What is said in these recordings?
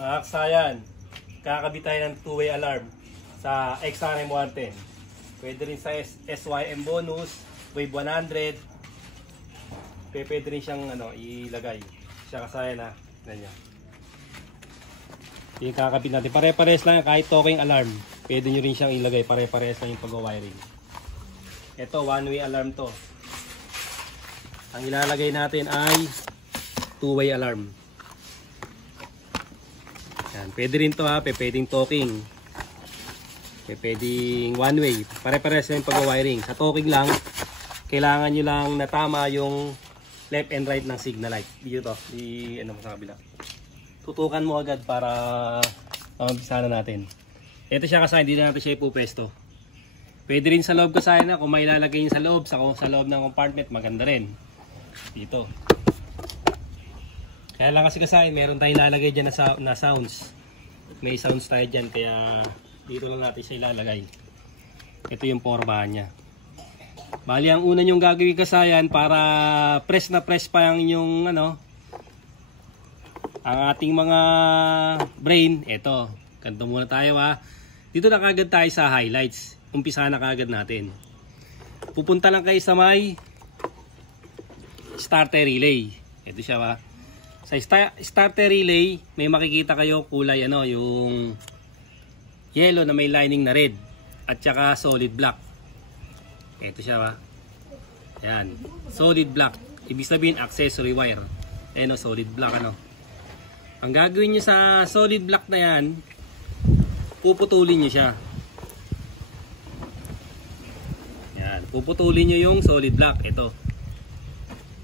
Mga aksayan, kakabit tayo ng two-way alarm sa XRM 110. Pwede rin sa SYM bonus, Wave 100. Pwede rin siyang ilagay. Siya kasayan na. Ganyan. Yung kakabit natin. Pare-pares lang kahit talking alarm. Pwede nyo rin siyang ilagay. Pare-pares lang yung pag-wiring. Ito, one-way alarm to. Ang ilalagay natin ay two-way alarm. Yan. Pwede rin to ha. Pwedeng talking. Pwedeng one-way. Pare-pares lang yung pag-wiring. Sa talking lang, kailangan nyo lang na tama yung left and right ng signal light. Dito to. Sa kabila. Tutukan mo agad para umpisa na natin. Ito siya kasi hindi na natin siya ipupesto. Pwede rin sa loob kasi na kung may ilalagay nyo sa loob ng compartment, maganda rin. Dito. Kaya lang kasi meron tayong ilalagay dyan na sounds. May sounds tayo dyan kaya dito lang natin siya ilalagay. Ito yung pormahan niya. Bali ang una nyong gagawin kasayan para press na press pa yung ang ating mga brain. Ito, ganito muna tayo ha. Dito na kagad tayo sa highlights. Umpisa na kagad natin. Pupunta lang kayo sa may starter relay. Ito siya ha. Sa starter relay, may makikita kayo kulay yung yellow na may lining na red. At saka solid black. Ito siya ha. Yan. Solid black. Ibig sabihin accessory wire. Solid black Ang gagawin nyo sa solid black na yan, puputulin nyo siya. Yan. Puputulin nyo yung solid black. Ito.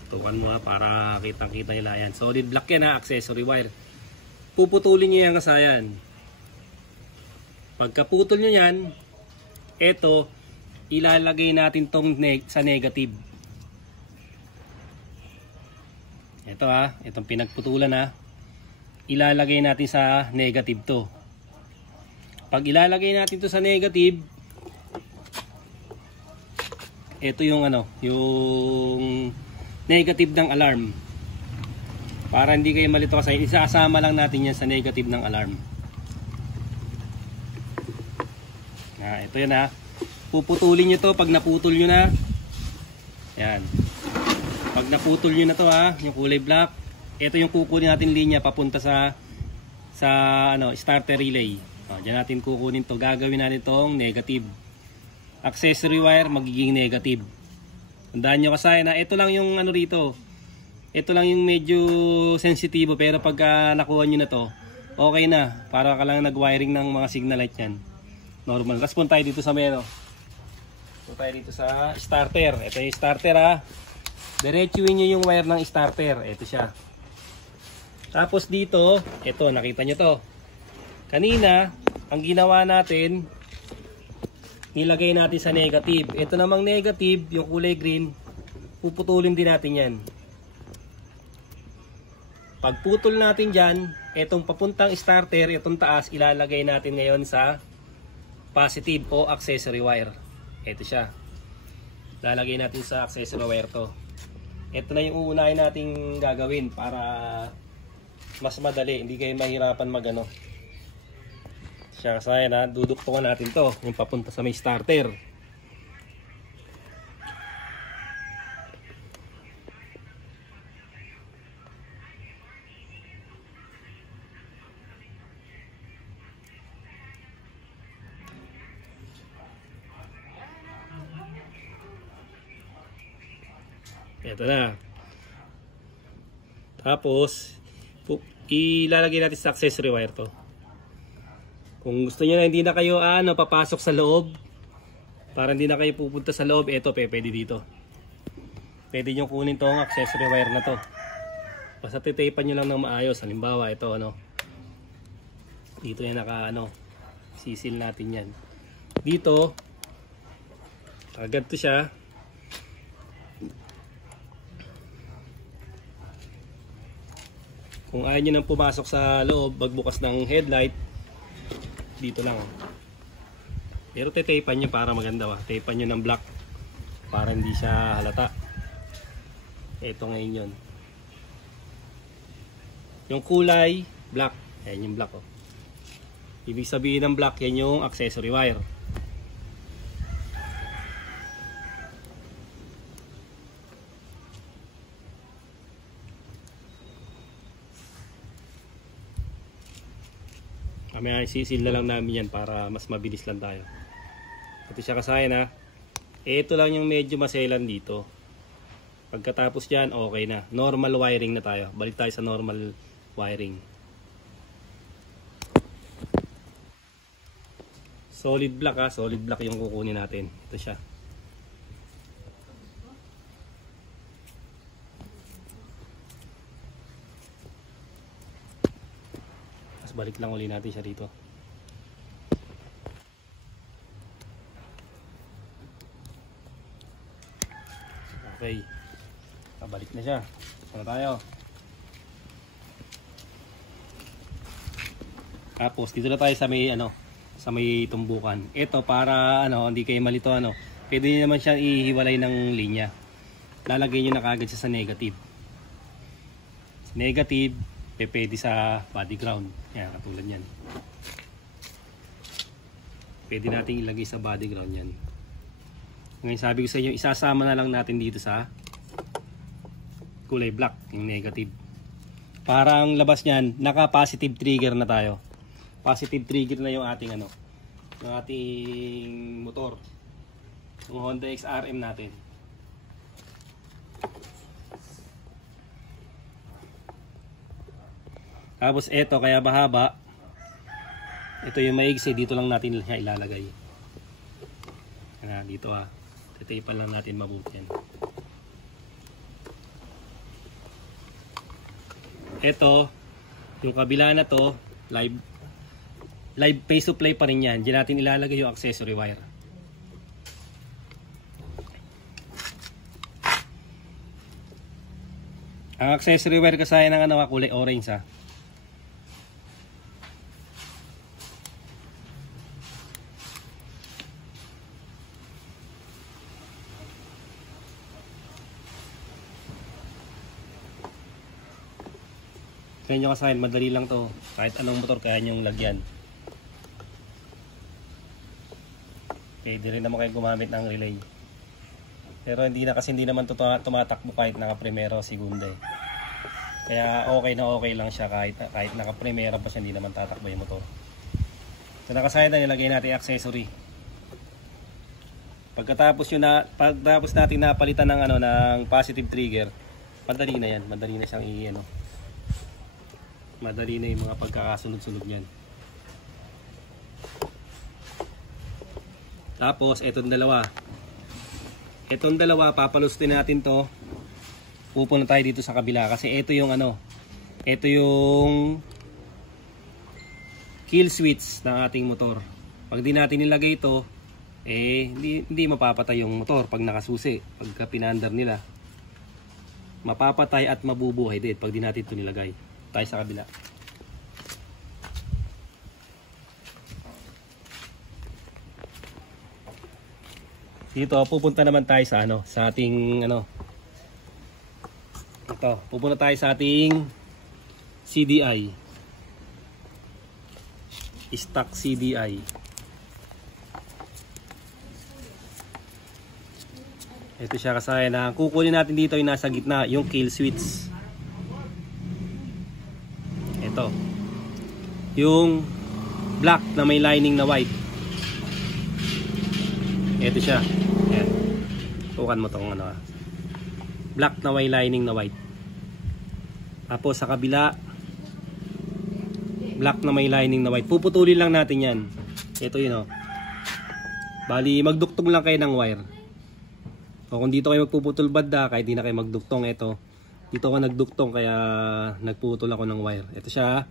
Tukan mo para kitang-kita nila. Yan. Solid black yan accessory wire. Puputulin nyo yan kasayan. Pagkaputol nyo yan, ito, ilalagay natin tong sa negative. Ito itong pinagputulan ilalagay natin sa negative to. Pag ilalagay natin to sa negative, ito yung yung negative ng alarm. Para hindi kayo malito kasi isasama lang natin yan sa negative ng alarm. Ito yan puputulin nyo to pag naputol nyo na. Yan. Pag naputol nyo na to yung kulay black, ito yung kukunin natin linya papunta sa starter relay. Diyan natin kukunin to. Gagawin natin tong negative. Accessory wire magiging negative. Tandaan nyo kasi na ito lang yung rito. Ito lang yung medyo sensitibo pero pag nakuha nyo na to, okay na. Para ka lang nag-wiring ng mga signal light yan. Normal. Tapos punta tayo dito sa punta tayo dito sa starter. Ito yung starter Diretsuin nyo yung wire ng starter. Ito siya. Tapos dito, ito, nakita nyo to. Kanina, ang ginawa natin, nilagay natin sa negative. Ito namang negative, yung kulay green, puputulin din natin yan. Pagputol natin dyan, itong papuntang starter, itong taas, ilalagay natin ngayon sa positive o accessory wire. Ito siya. Lalagay natin sa accessory wire to. Ito na yung uunahin nating gagawin para mas madali, hindi kayo mahirapan siya kasi duduktungan natin to yung papunta sa may starter. Ito na. Tapos ilalagay natin sa accessory wire to. Kung gusto niyo na hindi na kayo papasok sa loob, para hindi na kayo pupunta sa loob, ito pwede dito. Pwede niyo kunin tong accessory wire na to. Basta titapan niyo lang ng maayos. Halimbawa ito dito yung sisil natin yan. Dito agad to siya. Kung ayaw nyo nang pumasok sa loob, magbukas ng headlight, dito lang. Pero tetapan nyo para maganda Tapan nyo ng black para hindi siya halata. Ito ngayon yun. Yung kulay, black. Ayan yung black, oh. Ibig sabihin ng black, yan yung accessory wire. Kami sisil na lang namin yan para mas mabilis lang tayo. Ito siya kasayan, ha. Ito lang yung medyo maselan dito. Pagkatapos dyan, okay na. Normal wiring na tayo. Balik tayo sa normal wiring. Solid black, ha. Solid black yung kukunin natin. Ito siya. Tapos balik lang uli natin siya dito. Okay. Balik na siya. Ano tayo? Tapos dito na tayo sa may sa may tumbukan. Ito para hindi kayo malito Pwede niyo naman siyang ihiwalay ng linya. Lalagay niyo na kagad siya sa negative. Sa negative, pwede sa body ground. Yan, katulad niyan. Pwede nating ilagay sa body ground yan. Ngayon sabi ko sa inyo, isasama na lang natin dito sa kulay black, yung negative. Para ang labas niyan, naka-positive trigger na tayo. Positive trigger na yung ating yung ating motor. Yung Honda XRM natin. Tapos ito, kaya mahaba. Ito yung maigsi, dito lang natin ilalagay. Dito titipan lang natin mabuti yan. Ito, yung kabila na to, live phase supply pa rin yan. Diyan natin ilalagay yung accessory wire. Ang accessory wire kasaya ng kulay orange, ha. Kaya nyo kasahin, madali lang to. Kahit anong motor, kaya nyong lagyan. Pwede rin naman kayo gumamit ng relay. Pero hindi naman tumatakbo kahit naka-primera o segunda. Kaya okay lang siya kahit naka-primera pa siya, hindi naman tatakbo yung motor. So nakasahin na, nilagay natin yung accessory. Pagkatapos natin napalitan ng ng positive trigger, madali na yan. Madali na siyang madali na yung mga pagkakasunod-sunod niyan. Tapos itong dalawa papalustin natin to. Pupunta tayo dito sa kabila kasi ito yung ito yung kill switch ng ating motor. Pag di natin nilagay ito, hindi mapapatay yung motor pag nakasusi. Pagka pinandar nila, mapapatay at mabubuhay din pag di natin ito nilagay. Tayo sa kabila. Dito pupunta naman tayo sa sa ating pupunta tayo sa ating CDI. Stock CDI. Ito siya kasaya na kukunin natin dito yung nasa gitna, yung kill switch. Ito. Yung black na may lining na white. Ito siya. Ayan. Tukan mo itong black na may lining na white. Tapos sa kabila, black na may lining na white. Puputulin lang natin yan. Ito yun Bali, magduktong lang kayo ng wire. O kung dito kayo magpuputol banda, kahit di na kayo magduktong, ito. Dito ako nagduktong kaya nagputol ako ng wire. Ito siya.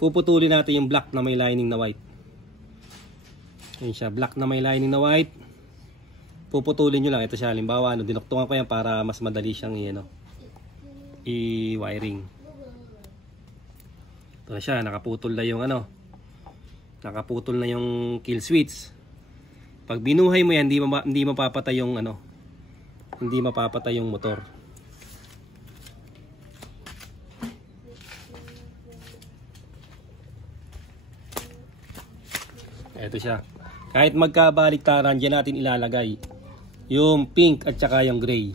Puputulin natin yung black na may lining na white. Yun siya, black na may lining na white. Puputulin nyo lang. Ito siya, halimbawa, dinuktungan ko yan para mas madali siyang i-wiring. Ito na siya, nakaputol na yung nakaputol na yung kill switch. Pag binuhay mo yan, hindi mapapatay yung hindi mapapatay yung motor. Ito siya. Kahit magkabaliktaran, dyan natin ilalagay yung pink at saka yung gray.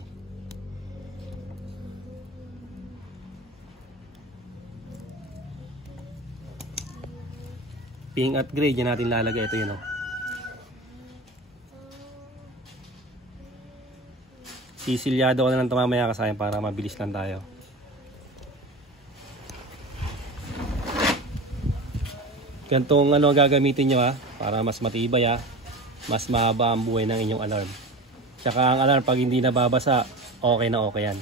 Pink at gray, dyan natin ilalagay. Ito yun, oh. Sisilyado ko na lang ito mamaya kasayang para mabilis lang tayo. Gantong ano gagamitin nyo, ha, para mas matibay, ha. Mas mahaba ang buhay ng inyong alarm. Tsaka ang alarm pag hindi nababasa, okay na okay yan.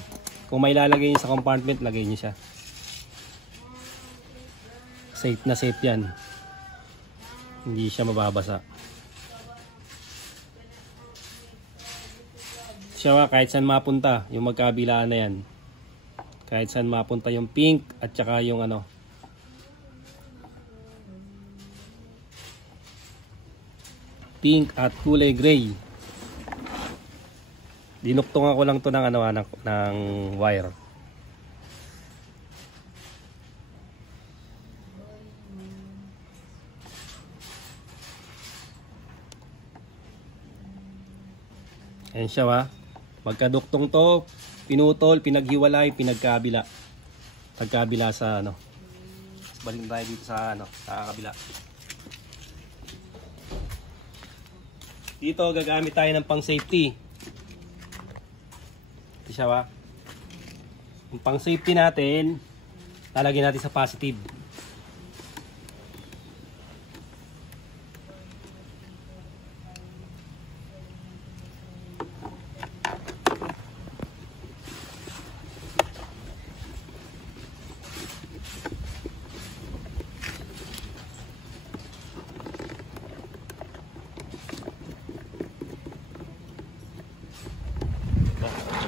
Kung may lalagay nyo sa compartment, lagay nyo siya. Safe na safe yan. Hindi siya mababasa. Siya, kahit saan mapunta, yung magkabilaan na yan. Kahit saan mapunta yung pink at saka yung ano, pink at kulay gray. Dinuktungan ko lang to ng ano, ng wire. Ayan siya, ha. Magkaduktong to, pinutol, pinaghiwalay, pinagkabila. Pagkabila sa ano. Balik tayo dito sa ano, sa kabila. Dito gagamit tayo ng pang safety. Ito siya, ha. Yung pang safety natin, lalagyan natin sa positive.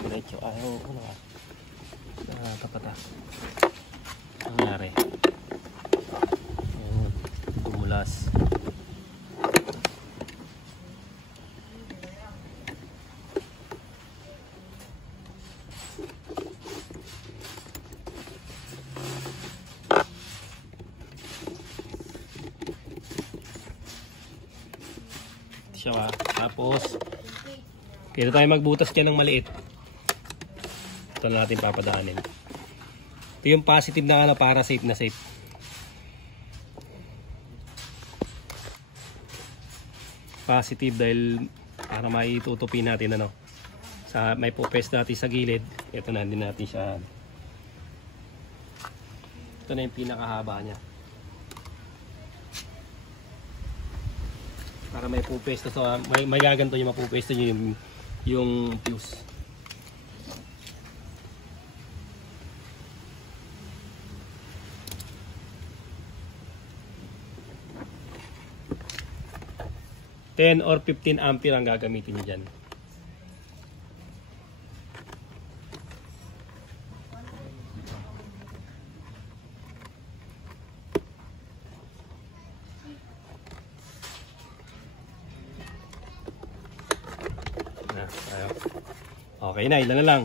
Diretso, ayaw, ano ka? Nakakapata. Ang nangyari? Ayun, tumulas. Siya, ha? Tapos, kaya tayo magbutas dyan ng maliit. Ito na natin papadaanin. Ito yung positive na ano, para safe na safe. Positive dahil para maitutupi natin ano. Sa may pupes natin sa gilid. Ito na din natin siya. Ito na yung pinakahaba niya. Para may pupes to, may gaganto yung mapupes to yung fuse. $10 or 15 ampere ang gagamitin nyo dyan. Okay na, ilan na lang.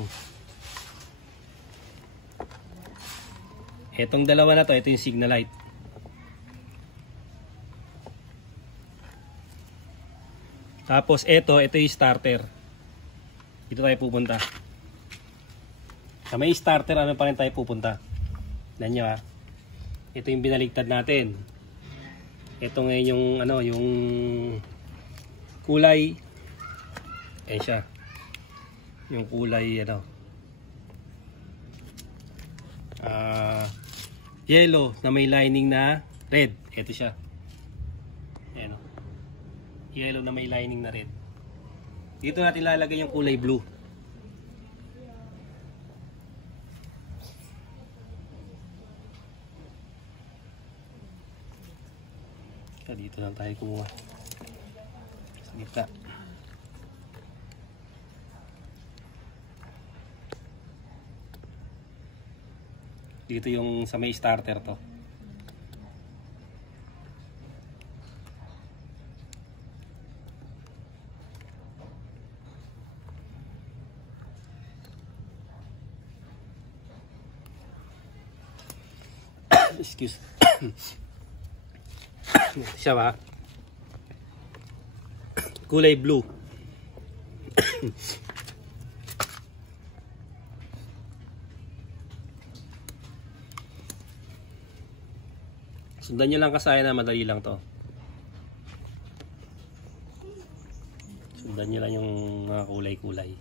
Itong dalawa na to, ito yung signal light. Tapos ito yung starter. Dito tayo pupunta. Sa may starter, ano pa rin tayo pupunta? Tignan nyo, ha. Ito yung binaligtad natin. Ito ngayon yung ano, yung kulay. Ayan siya. Yung kulay ano. Yellow na may lining na red. Ito siya. Ayan, o. Yellow na may lining na red. Dito natin lalagay yung kulay blue. Dito lang tayo kumuha. Sa gitna. Dito yung sa may starter to. Excuse. Siya ba? kulay blue. Sundan nyo lang kasaya na madali lang to. Sundan nyo lang yung mga kulay-kulay.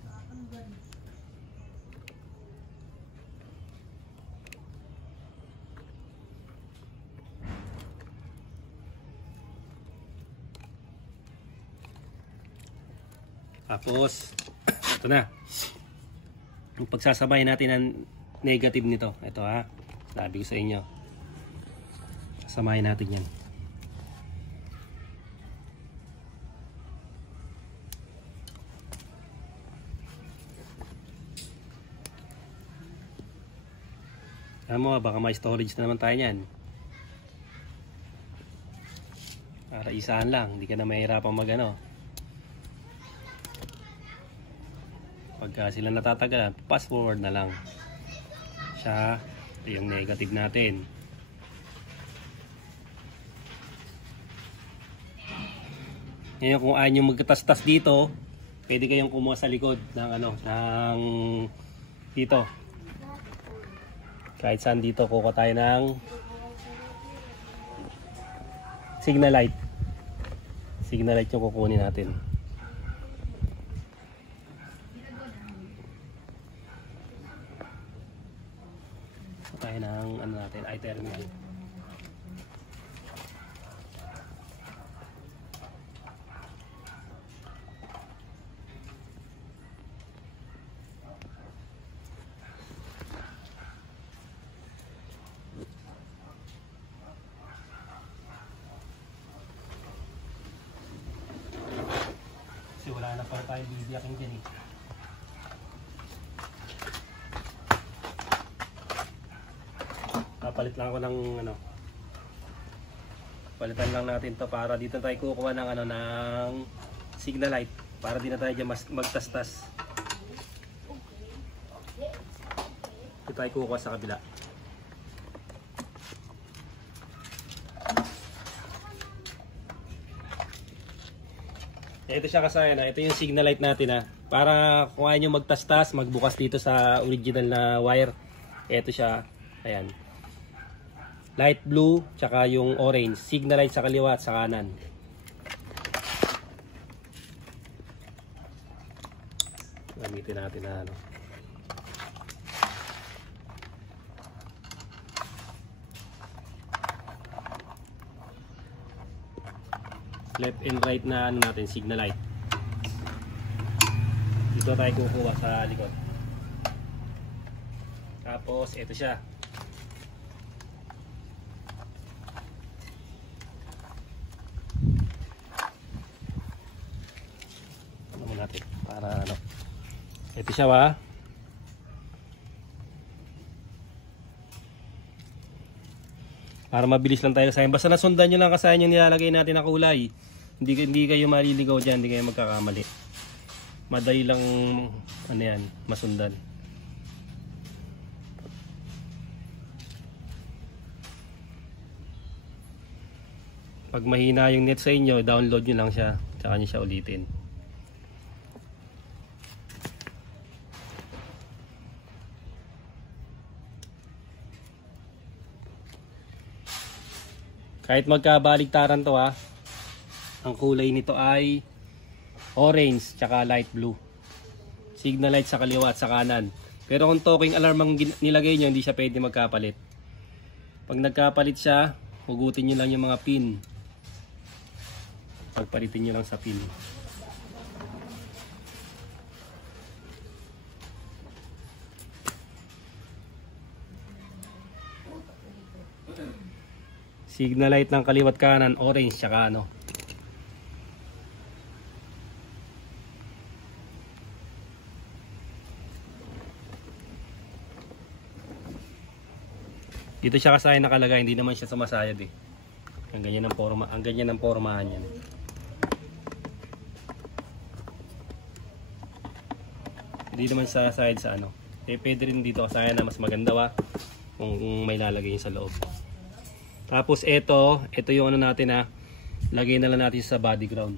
Tapos, ito na. Yung pagsasabay natin ang negative nito. Ito ha. Sabi ko sa inyo. Samahin natin yan. Alam mo, baka may storage na naman tayo yan. Para isahan lang. Hindi ka na mahirapang mag-ano. Pagka sila natatagalan, fast forward na lang. Siya, ito yung negative natin. Ngayon kung ayaw nyo magkatas-tas dito, pwede kayong kumuha sa likod ng ano, ng dito. Kahit saan dito, kuha tayo ng signal light. Signal light yung kukunin natin. Tayo ng ano natin, i-terminal. Kasi wala na pa tayo bibiyakin dyan eh. Palit lang ako ng ano. Palitan lang natin to para dito tayo kukuha ng ano ng signal light para di na tayo diyan magtastas. Dito tayo kukuha sa kabila. Ito siya kasaya na. Ito yung signal light natin ha. Para kung ayaw nyo magtastas, magbukas dito sa original na wire. Ito siya. Ayan. Light blue, tsaka yung orange. Signal light sa kaliwa at sa kanan. Gamitin natin na ano. Left and right na ano natin, signal light. Dito tayo kukuha sa likod. Tapos, ito siya. Natin para ano. Ito siya ba? Para mabilis lang tayo kasayan. Basta nasundan nyo lang kasayan yung nilalagay natin na kulay. Hindi kayo maliligaw dyan, hindi kayo magkakamali. Madali lang ano yan, masundan. Pag mahina yung net sa inyo, download nyo lang siya. Tsaka nyo siya ulitin. Kahit magkabaligtaran to ha, ang kulay nito ay orange tsaka light blue. Signal light sa kaliwa at sa kanan. Pero kung talking alarm ang nilagay nyo, hindi siya pwede magkapalit. Pag nagkapalit siya, hugutin nyo lang yung mga pin. Pagpalitin nyo lang sa pin. Signal light ng kaliwat kanan, orange tsaka ano. Dito siya kasaya nakalagay, hindi naman siya sumasayad eh. Ang ganyan ng forma, ang ganyan ng pormahan yan. Hindi naman sasayad sa ano. Eh pwede rin dito kasaya na mas maganda ba kung may lalagay sa loob. Tapos ito yung ano natin ha, lagay na lang natin sa body ground.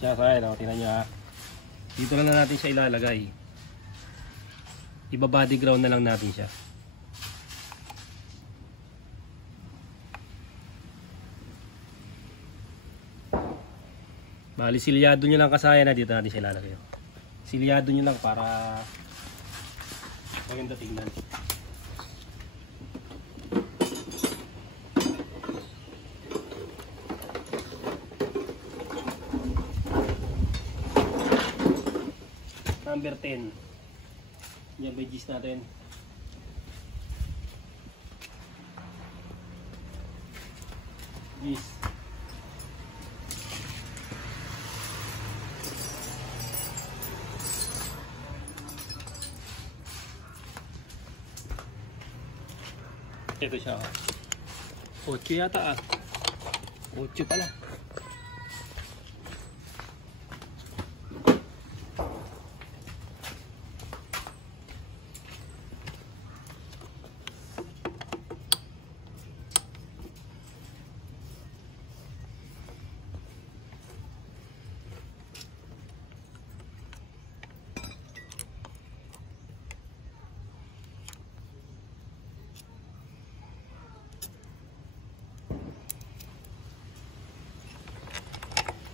Siya kasayan, tingnan nyo ha. Dito lang na natin siya ilalagay. Iba-body ground na lang natin siya. Bali, silyado nyo lang kasayan na dito natin siya ilalagay. Silyado nyo lang para maganda tingnan. Number 10. Yan veggies natin. Yes. Ito siya. 8 yata 8 pala.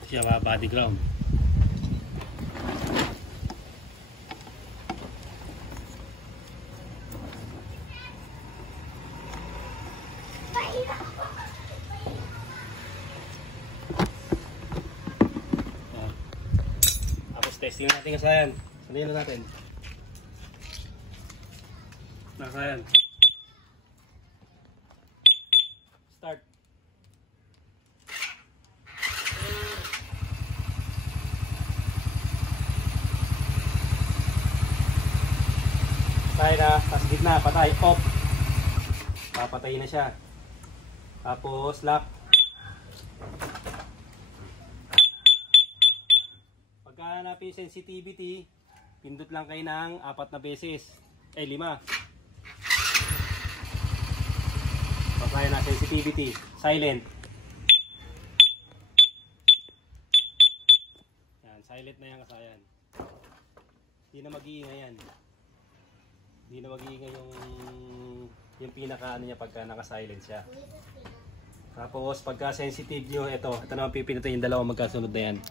Siya body ground. Tapos testing natin kasayan. Sanayin na natin. Kasayan. Start. Patay na, tapos gitna, patay, off. Papatay na siya. Tapos lock. Pagka hanapin yung sensitivity, pindot lang kayo ng 4 na beses. 5. Patay na sensitivity, silent. Yan, silent na yan kasayan. Hindi na mag-iingay yan. Hindi na mag-iingay yung pinaka ano niya pagka naka-silent siya. Tapos pagka sensitive nyo, ito naman pipindutin yung dalawang magkasunod na yan.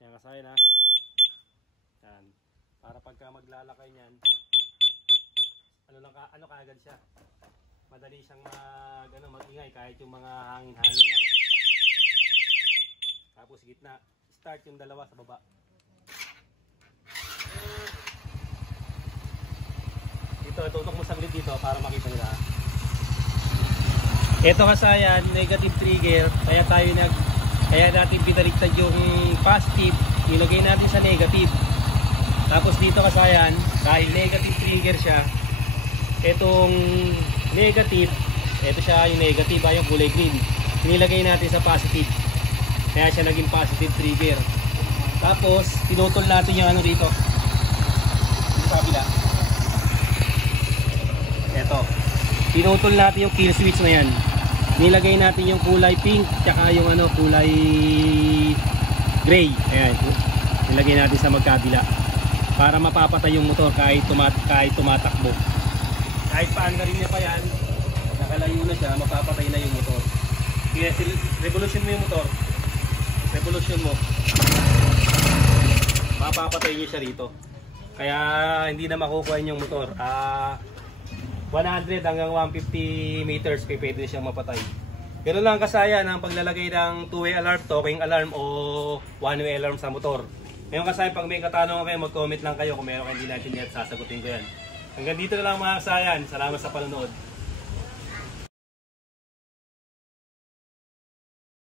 Yan kasayan ha. Yan. Para pagka maglalakay niyan, ano kaagad siya. Madali siyang mag-ingay kahit yung mga hangin-hangin lang. Tapos gitna, start yung dalawa sa baba. Dito, tutok mo saglit dito para makita nila. Ito kasayan, negative trigger, kaya natin pinaliktad yung positive, nilagay natin sa negative. Tapos dito kasayan, dahil negative trigger siya, itong negative, ito siya yung negative, yung kulay green, nilagay natin sa positive. Kaya siya naging positive trigger. Tapos, tinutol natin yung ano dito. Sa kabila. Ito. Tinutol natin yung kill switch na yan. Nilagay natin yung kulay pink, tsaka yung kulay gray. Ayan. Nilagay natin sa magkabila. Para mapapatay yung motor kahit tumatakbo. Kahit paanda rin niya pa yan, nakalayo na siya, mapapatay na yung motor. Kaya revolution mo yung motor. Revolution mo, mapapatay nyo siya rito. Kaya hindi na makukuha yung motor. 100 hanggang 150 meters pwede na siyang mapatay. Ganoon lang kasayan ang paglalagay ng two-way alarm, talking alarm o one-way alarm sa motor. Ngayon kasayan, pag may katanungan kayo, mag-comment lang kayo kung meron kayo hindi natin sasagutin ko yan. Hanggang dito na lang mga kasayan. Salamat sa panonood.